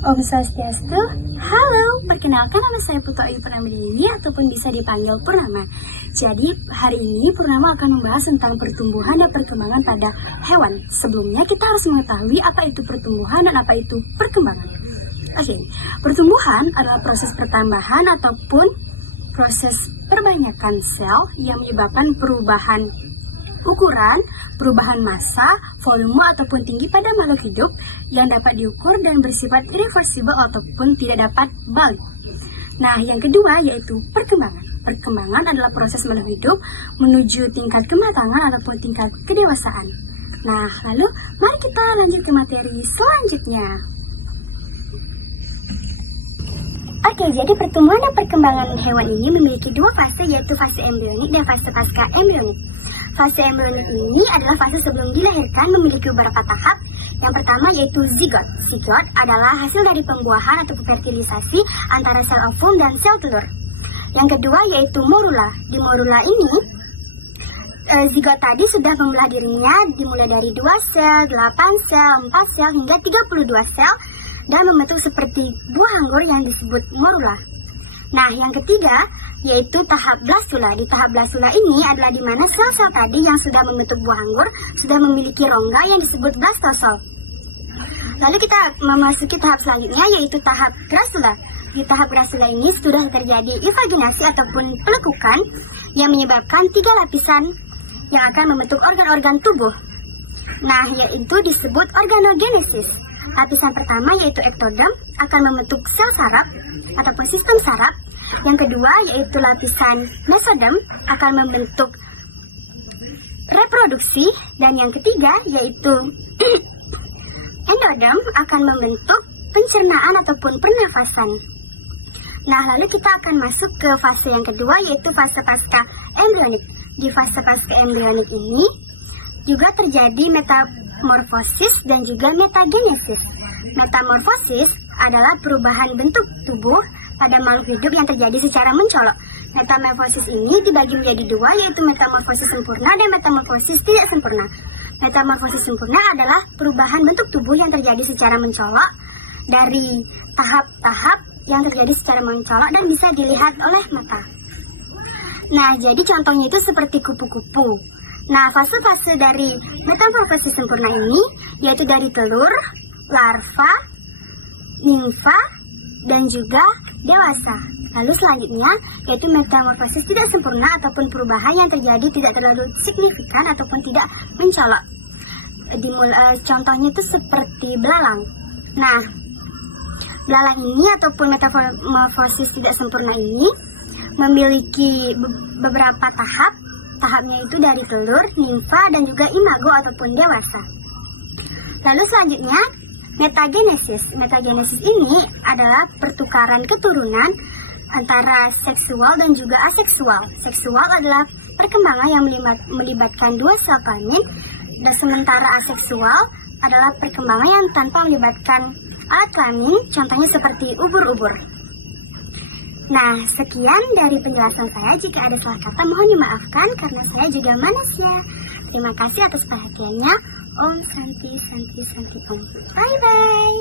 Om Swastiastu, halo, perkenalkan nama saya Putu Ayu Purnama ini ataupun bisa dipanggil Purnama. Jadi hari ini Purnama akan membahas tentang pertumbuhan dan perkembangan pada hewan. Sebelumnya kita harus mengetahui apa itu pertumbuhan dan apa itu perkembangan. Oke, pertumbuhan adalah proses pertambahan ataupun proses perbanyakan sel yang menyebabkan perubahan ukuran, perubahan massa, volume ataupun tinggi pada makhluk hidup yang dapat diukur dan bersifat irreversible ataupun tidak dapat balik. Nah, yang kedua yaitu perkembangan. Perkembangan adalah proses makhluk hidup menuju tingkat kematangan ataupun tingkat kedewasaan. Nah, lalu mari kita lanjut ke materi selanjutnya. Oke, jadi pertumbuhan dan perkembangan hewan ini memiliki dua fase, yaitu fase embrionik dan fase pasca embrionik. Fase embrionik ini adalah fase sebelum dilahirkan, memiliki beberapa tahap. Yang pertama yaitu zigot. Zigot adalah hasil dari pembuahan atau fertilisasi antara sel ovum dan sel telur. Yang kedua yaitu morula. Di morula ini, zigot tadi sudah membelah dirinya dimulai dari 2 sel, 8 sel, 4 sel, hingga 32 sel dan membentuk seperti buah anggur yang disebut morula. Nah, yang ketiga yaitu tahap blastula. Di tahap blastula ini adalah di mana sel-sel tadi yang sudah membentuk buah anggur sudah memiliki rongga yang disebut blastosol. Lalu kita memasuki tahap selanjutnya yaitu tahap grasula. Di tahap grasula ini sudah terjadi invaginasi ataupun pelekukan yang menyebabkan 3 lapisan yang akan membentuk organ-organ tubuh. Nah, yaitu disebut organogenesis. Lapisan pertama yaitu ektoderm akan membentuk sel saraf ataupun sistem saraf. Yang kedua yaitu lapisan mesoderm akan membentuk reproduksi. Dan yang ketiga yaitu endoderm akan membentuk pencernaan ataupun pernafasan. Nah, lalu kita akan masuk ke fase yang kedua yaitu fase pasca embrionik. Di fase pasca embrionik ini juga terjadi metamorfosis dan juga metagenesis. Metamorfosis adalah perubahan bentuk tubuh pada makhluk hidup yang terjadi secara mencolok. Metamorfosis ini dibagi menjadi 2 yaitu metamorfosis sempurna dan metamorfosis tidak sempurna. Metamorfosis sempurna adalah perubahan bentuk tubuh yang terjadi secara mencolok dari tahap-tahap yang terjadi secara mencolok dan bisa dilihat oleh mata. Nah, jadi contohnya itu seperti kupu-kupu. Nah, fase-fase dari metamorfosis sempurna ini yaitu dari telur, larva, nimfa, dan juga dewasa. Lalu selanjutnya yaitu metamorfosis tidak sempurna ataupun perubahan yang terjadi tidak terlalu signifikan ataupun tidak mencolok. Contohnya itu seperti belalang. Nah, belalang ini ataupun metamorfosis tidak sempurna ini memiliki beberapa tahap. Tahapnya itu dari telur, nimfa, dan juga imago ataupun dewasa. Lalu selanjutnya metagenesis. Metagenesis ini adalah pertukaran keturunan antara seksual dan juga aseksual. Seksual adalah perkembangan yang melibatkan 2 sel kelamin, dan sementara aseksual adalah perkembangan yang tanpa melibatkan alat kelamin, contohnya seperti ubur-ubur. Nah, sekian dari penjelasan saya. Jika ada salah kata mohon dimaafkan karena saya juga manusia. Terima kasih atas perhatiannya. Om Santi Santi Santi Om. Bye bye.